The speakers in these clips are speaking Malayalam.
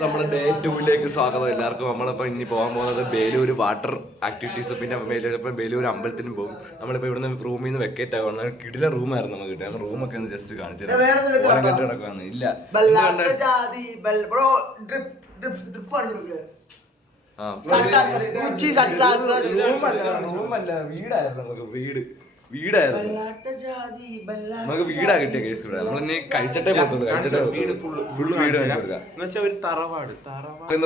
നമ്മുടെ ഡേ 2 സ്വാഗതം എല്ലാവർക്കും. നമ്മളിപ്പോൾ ഇനി പോകാൻ പോകുന്നത് ബേലൂർ വാട്ടർ ആക്ടിവിറ്റീസ്, പിന്നെ ബേലൂർ അമ്പലത്തിനും പോകും. നമ്മളിപ്പോൾ ഇവിടുന്ന് റൂമിൽ നിന്ന് വെക്കേറ്റ് ആവുക. കിടില റൂമായിരുന്നു നമുക്ക് കിട്ടിയത്. റൂമൊക്കെ ഒന്ന് ജസ്റ്റ് കാണിച്ചു കിടക്കാന്ന് ഇല്ല. റൂമല്ല, വീടായിരുന്നു നമുക്ക്. വീടായിരുന്നു നമുക്ക്. വീടാ കിട്ടിയ കേസ്. ഇവിടെ നമ്മളിനി കഴിച്ചിട്ടേ പോകത്തുള്ളൂ.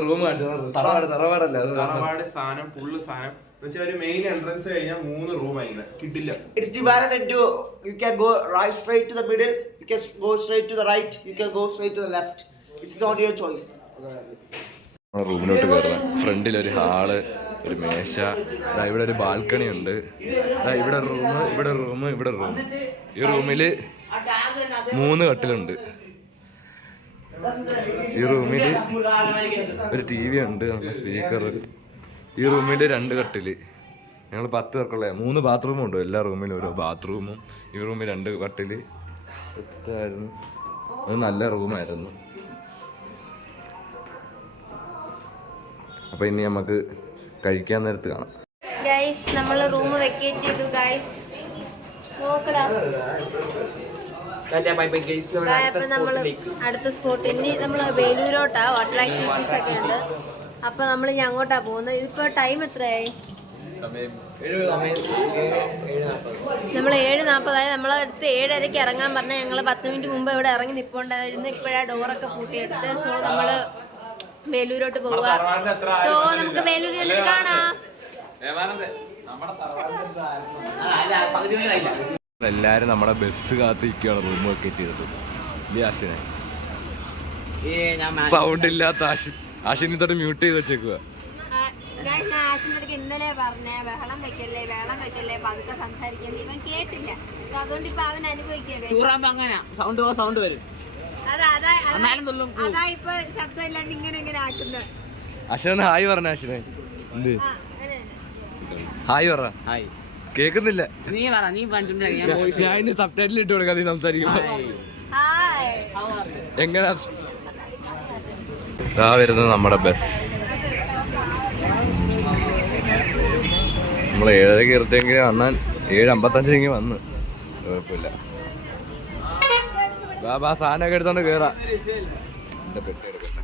റൂം കാണിച്ചത് തറവാടല്ല, തറവാട് സാധനം ഫുള്ള് സാധനം. ഒരു മെയിൻ എൻട്രൻസ് കഴിഞ്ഞാൽ 3 റൂം ആയിരുന്നു. കിട്ടില്ല. It's divided into, you can go right straight to the middle, you can go straight to the right, you can go straight to the left. It's on your choice. റൂമിലോട്ട് കയറാം. ഫ്രണ്ടിൽ ഒരു ഹാള്, ഒരു മേശ, ഇവിടെ ഒരു ബാൽക്കണി ഉണ്ട്. ഇവിടെ റൂം. ഈ റൂമിൽ 3 കട്ടിലുണ്ട്. ഈ റൂമിൽ ഒരു TV ഉണ്ട്, സ്പീക്കർ. ഈ റൂമിൽ 2 കട്ടില്. ഞങ്ങൾ 10 പേർക്കുള്ള 3 ബാത്റൂമും ഉണ്ട്. എല്ലാ റൂമിലും ഓരോ ബാത്റൂമും. ഈ റൂമിൽ 2 കട്ടില്. സെറ്റായിരുന്നു. അത് നല്ല റൂമായിരുന്നു. അപ്പൊ ഇനി നമുക്ക് കഴിക്കാൻ നേരത്ത് കാണാം. ഗൈസ്, നമ്മൾ റൂം വെക്കേറ്റ് ചെയ്തു. ഗൈസ് നോക്കടാ. അപ്പൊ നമ്മള് അടുത്ത സ്പോട്ട് ഇനി നമ്മള് വേലൂരോട്ടാ. വാട്ടർ ആക്ടിവിറ്റീസ് ഒക്കെ ഉണ്ട്. അപ്പൊ നമ്മൾ ഇനി അങ്ങോട്ടാ പോകുന്നത്. ഇതിപ്പോ ടൈം എത്രയായി? നമ്മൾ 7:40. നമ്മളെ അടുത്ത് 7:30 ഇറങ്ങാൻ പറഞ്ഞ ഞങ്ങള് 10 മിനിറ്റ് മുമ്പ് ഇവിടെ ഇറങ്ങി നിൽപ്പുണ്ടായിരുന്നു. ഇപ്പോഴാ ഡോറൊക്കെ പൂട്ടിയെടുത്ത്. സോ നമ്മള് വേലൂരോട്ട് പോവുക. സോ നമുക്ക് വേലൂർ ചെന്നിട്ട് കാണാം. എല്ലാരും നമ്മുടെ ബസ് കാത്തിരിക്കുകയാണ്. റൂം വെക്കേറ്റ് ചെയ്തത്. സൗണ്ട് ഇല്ലാത്ത ആഷിനി തൊട്ട് മ്യൂട്ട് ചെയ്ത് വെച്ചേക്കുക. ഇന്നലെ പറഞ്ഞേ ബഹളം വെക്കല്ലേ പതുക്കെ സംസാരിക്കല്ലേ. ഇവൻ കേട്ടില്ല. അതുകൊണ്ട് ഇപ്പൊ അവൻ അനുഭവിക്കുക. സൗണ്ട് വരും. അതാ ഇപ്പൊ ശബ്ദം ഇല്ലാണ്ട് ഇങ്ങനെ ആക്കുന്നത്. അശ്വന് ഹായ് പറഞ്ഞ. അശ്വനെ എന്ത് ഹായ് പറ. ഹായ് കേക്കുന്നില്ല. ഞാൻ ഇനി സബ്ടൈറ്റിൽ ഇട്ട് കൊടുക്കാം. നീ സംസാരിക്കും എങ്ങനെ. വരുന്നത് നമ്മുടെ ബസ്. നമ്മൾ 7:30 ഇരുത്തെങ്കിൽ വന്നാൽ 7:55 വന്ന്. കുഴപ്പമില്ല. ബാബാ സാധനമൊക്കെ എടുത്തോണ്ട് കേറാം. എന്റെ പെട്ടി എടുക്കട്ടെ.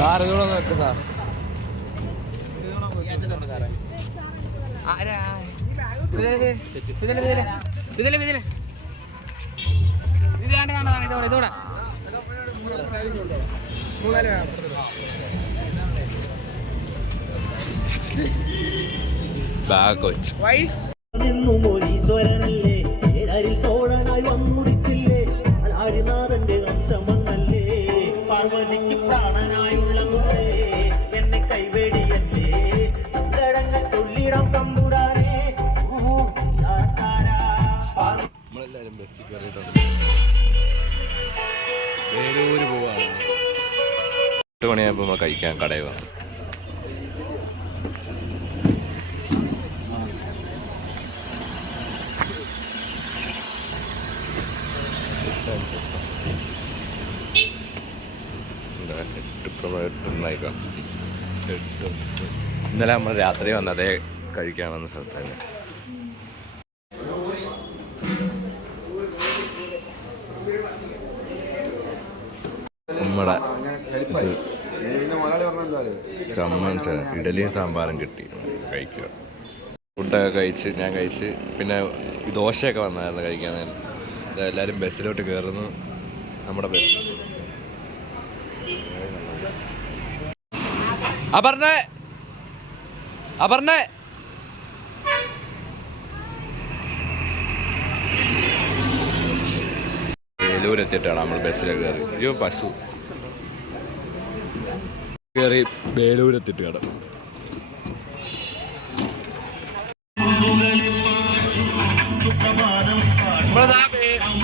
സാറിതൂടെ നോക്ക് സാർ. ബാഗ് വെച്ച് നമ്മളെല്ലാരും ബസ്സിൽ കയറിയിട്ടുണ്ട്. വേലൂര് പോവാണ്. 8 മണിയാകുമ്പോ കഴിക്കാൻ കടയിൽ വന്നു. ഇന്നലെ നമ്മൾ രാത്രി വന്നതേ കഴിക്കാമെന്ന സ്ഥലത്ത് തന്നെ. നമ്മുടെ ചമ്മന്തി ഇഡലിയും സാമ്പാറും കിട്ടി കഴിക്കുക. ഫുഡൊക്കെ കഴിച്ച് ഞാൻ കഴിച്ച്. പിന്നെ ദോശയൊക്കെ വന്നായിരുന്നു കഴിക്കാൻ നേരത്ത്. എല്ലാവരും ബസ്സിലോട്ട് കയറുന്നു. നമ്മുടെ ബസ് അപർണ വേലൂരെത്തിയിട്ടാണ് നമ്മൾ ബസ്സിൽ കയറി. അയ്യോ ബസ്സു കയറി വേലൂരെത്തിയിട്ട് കിടന്നു.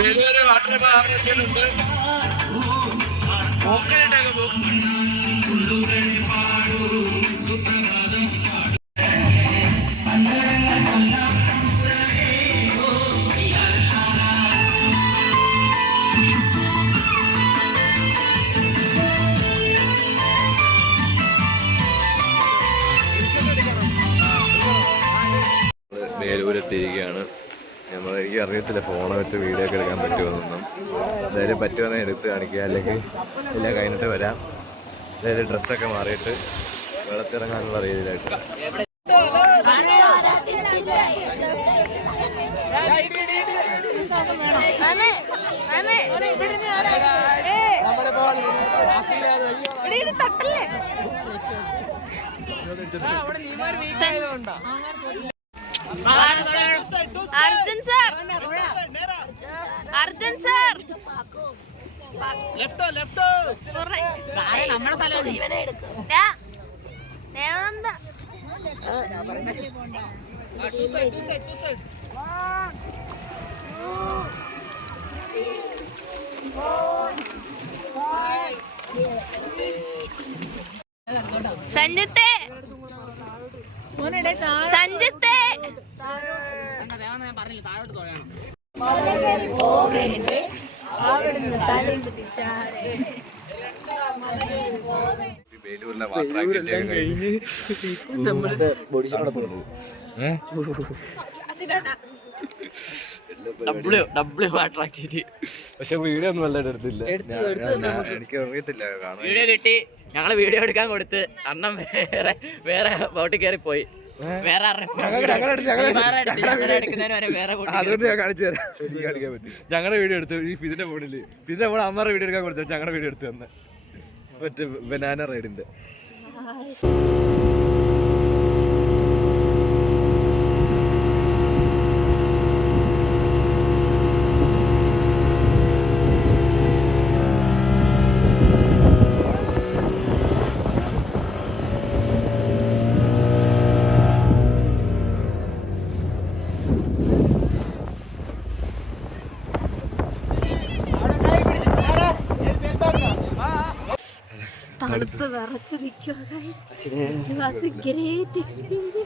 വേലൂര് വാട്ടർ ഹാർവെസ്റ്റിലുണ്ട്. വേലൂരെത്തിയിരിക്കുകയാണ്. എനിക്ക് അറിയത്തില്ല ഫോണെ വെച്ച് വീഡിയോ ഒക്കെ എടുക്കാൻ പറ്റുമോന്നൊന്നും. എന്തായാലും പറ്റുമെന്ന് എടുത്ത് കാണിക്കുക, അല്ലെങ്കിൽ എല്ലാം കഴിഞ്ഞിട്ട് വരാം. എന്തായാലും ഡ്രസ്സൊക്കെ മാറിയിട്ട് വെള്ളത്തിറങ്ങാനുള്ള രീതിയിലായിട്ട് അർജുൻ സാർ, അർജുൻ സാർ സഞ്ജിത്തെ സഞ്ജിത്തെ വേലൂരിലെ വാട്ടർ ആക്ടിവിറ്റി കഴിഞ്ഞ് പക്ഷെ വീഡിയോ ഒന്നും വല്ലതും എടുത്തില്ല. എനിക്ക് അറിയത്തില്ല വീഡിയോ കിട്ടി, ഞങ്ങള് വീഡിയോ എടുക്കാൻ കൊടുത്ത് അണ്ണൻ വേറെ ബോട്ടിൽ കയറി പോയി. അതുകൊണ്ട് ഞാൻ കാണിച്ചു തരാം. എനിക്ക് കാണിക്കാൻ പറ്റും. ഞങ്ങളുടെ വീഡിയോ എടുത്തു ഈ ഫിദിന്റെ ഫോണില്. ഫിദിന്റെ ഫോൺ അമ്മയുടെ വീഡിയോ എടുക്കാൻ കൊടുത്തു. ഞങ്ങളുടെ വീഡിയോ എടുത്തു തന്നെ മറ്റേ ബനാന റൈഡിന്റെ. തണുത്ത് വിറച്ച് നിൽക്കുക. Great experience.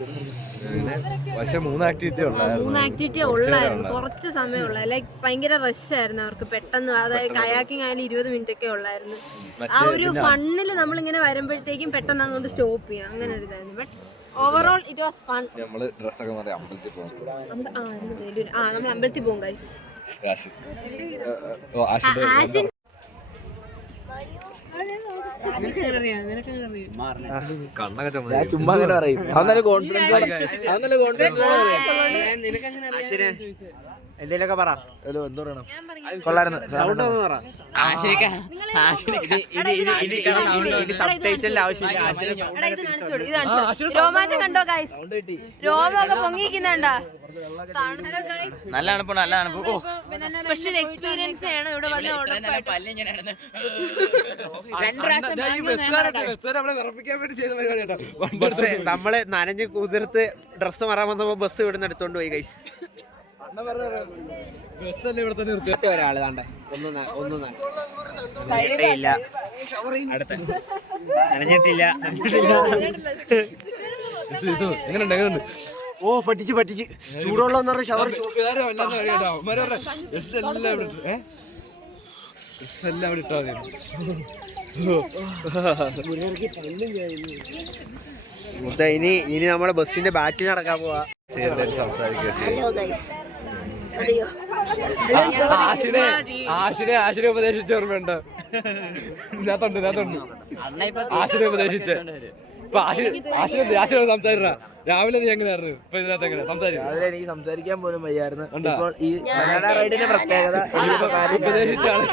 പക്ഷെ 3 ആക്ടിവിറ്റി ഉള്ളായിരുന്നു. കുറച്ച് സമയം ഉള്ള, ലൈക്ക് ഭയങ്കര റഷ് ആയിരുന്നു അവർക്ക്. പെട്ടെന്ന്, അതായത് കയാക്കിങ് ആയാലും 20 മിനിറ്റ് ഒക്കെ ഉള്ളായിരുന്നു. ആ ഒരു ഫണ്ണിൽ നമ്മളിങ്ങനെ വരുമ്പോഴത്തേക്കും പെട്ടെന്ന് അങ്ങോട്ട് സ്റ്റോപ്പ് ചെയ്യാം, അങ്ങനെ ഒരു ഇതായിരുന്നു. But overall it was fun. നമ്മള് ഡ്രസ്സൊക്കെ മാറി അമ്പലത്തിൽ പോകും. നമ്മൾ അമ്പലത്തിൽ പോകും ഗൈസ്. കണ്ണൊക്കെ ചുമ്മാ പറയും. എന്തേലൊക്കെ പറ, എന്തോ പറയണം. കൊള്ളായിരുന്നു. സൗണ്ട് ഒന്ന് പറ. സബ്ടൈറ്റിലിന്റെ ആവശ്യമില്ല. രോമാഞ്ചം കണ്ടോ ഗൈസ്? രോമൊക്കെ പൊങ്ങിക്കുന്നുണ്ടോ? നല്ല തണുപ്പ്, നല്ല തണുപ്പ്. പക്ഷെ എക്സ്പീരിയൻസ് ആണ് ഇവിടെ വന്ന്. ബസ് നമ്മള് നനഞ്ഞ് കുതിർത്ത് ഡ്രസ്സ് മാറാൻ വന്നപ്പോ ബസ് ഇവിടുന്ന് എടുത്തോണ്ട് പോയി ഗൈസ്. ഒരാള് താണ്ടെ ഒന്നും അടുത്ത നനഞ്ഞിട്ടില്ല. എങ്ങനെയുണ്ട്? ഓ പറ്റിച്ച് ചൂടുവെള്ളം എന്ന് പറഞ്ഞ ഷവർ. ഇനി നമ്മുടെ ബസ്സിന്റെ ബാറ്റിൽ നടക്കാൻ പോവാ. ആശിനെ ഉപദേശിച്ച ഓർമ്മയുണ്ടോ? ഇതിനകത്തുണ്ട് ആശിനെ ഉപദേശിച്ച. ഇപ്പൊ ആശിനെ സംസാരിച്ച രാവിലെ നീ എങ്ങനെയായിരുന്നു? ഇപ്പൊ ഇതിനകത്ത് എങ്ങനെ സംസാരിക്കും? എനിക്ക് സംസാരിക്കാൻ പോലും വയ്യായിരുന്നു. ഈ റൈഡിന്റെ പ്രത്യേകത ഉപദേശിച്ചാണ്.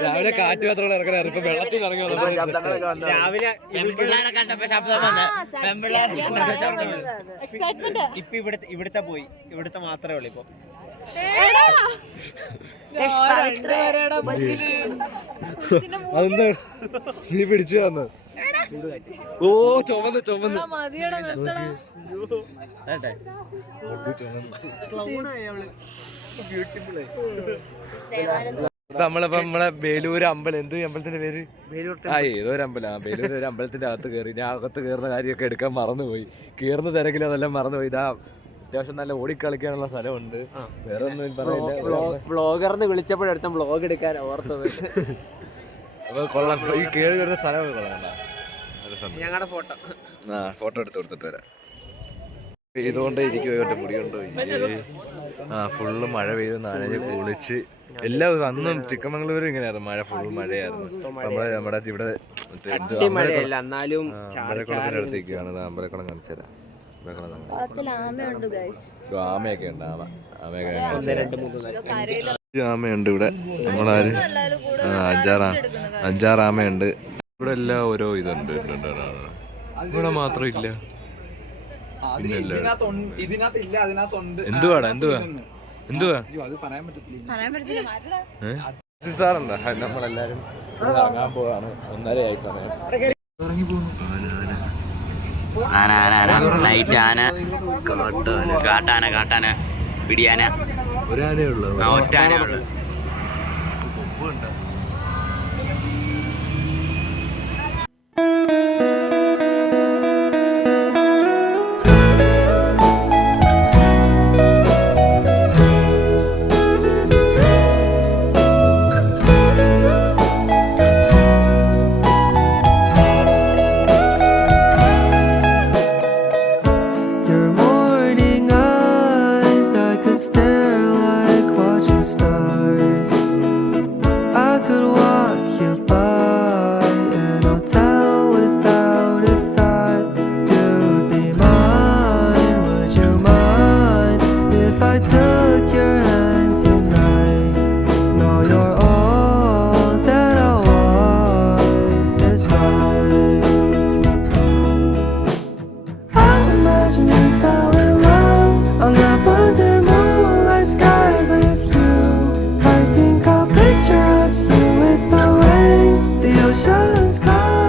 രാവിലെ കാറ്റ് മാത്രമേ ഇറങ്ങാറ്. ഇപ്പൊ വെള്ളത്തിൽ ഇറങ്ങി രാവിലെ ഇപ്പൊ ഇവിടുത്തെ പോയി, ഇവിടുത്തെ മാത്രമേ ഉള്ളൂ ഇപ്പൊ. അതെന്താ നീ പിടിച്ചു വന്നു? ഓ ചുമന്ന് നമ്മളിപ്പോ നമ്മളെ വേലൂര് അമ്പലം, എന്ത് അമ്പലത്തിന്റെ പേര്? ഏതോ ഒരു അമ്പലം. വേലൂർ ഒരു അമ്പലത്തിന്റെ അകത്ത് കയറി. ഞാൻ അകത്ത് കയറുന്ന കാര്യമൊക്കെ എടുക്കാൻ മറന്നുപോയി. കയറുന്ന തിരക്കിൽ അതെല്ലാം മറന്നുപോയി. ഇതാ അത്യാവശ്യം നല്ല ഓടിക്കളിക്കാനുള്ള സ്ഥലമുണ്ട്. വേറെ ഒന്നും പറയില്ല. വ്ളോഗറിന് വിളിച്ചപ്പോഴെടുത്ത വ്ളോഗ് എടുക്കാൻ ഓർത്തത്. അപ്പൊ കൊള്ളാം. ഈ കേറി വരുന്ന സ്ഥലമൊക്കെ കൊള്ളാം. ഞങ്ങളുടെ ഫോട്ടോ ഫോട്ടോ എടുത്ത് കൊടുത്തിട്ട് വരാം. പെയ്തുകൊണ്ടേ ഇരിക്കും, മുടി കൊണ്ടോ. ഫുള്ള് മഴ പെയ്ത് നനഞ്ഞ് കുളിച്ച് എല്ലാ ദിവസവും. അന്നും ചിക്കമംഗളൂരും ഇങ്ങനെയായിരുന്നു, മഴ ഫുൾ മഴയായിരുന്നു. നമ്മുടെ ഇവിടെ അമ്പലക്കുളത്തിന്റെ അടുത്തേക്കാണ്. അമ്പലക്കുളം കാണിച്ചു തരാം. ആമയൊക്കെ ഉണ്ട്. ആമയുണ്ട് ഇവിടെ. നമ്മളാര് 5-6 ആമയുണ്ട് ഇവിടെ. എല്ലാം ഓരോ ഇതുണ്ട്. ഇവിടെ മാത്രം ഇല്ല. എന്തുവാടാ സാറുണ്ടോ? നമ്മളെല്ലാരും ഇറങ്ങാൻ പോവാണ്. 1:30 സമയം. നൈറ്റ് ആന, കാട്ടാന, പിടിയാന. ഒരാനേ ഉള്ളു, ഒറ്റ ആനയേ ഉള്ളു. Picture us here with the waves, the ocean's calm.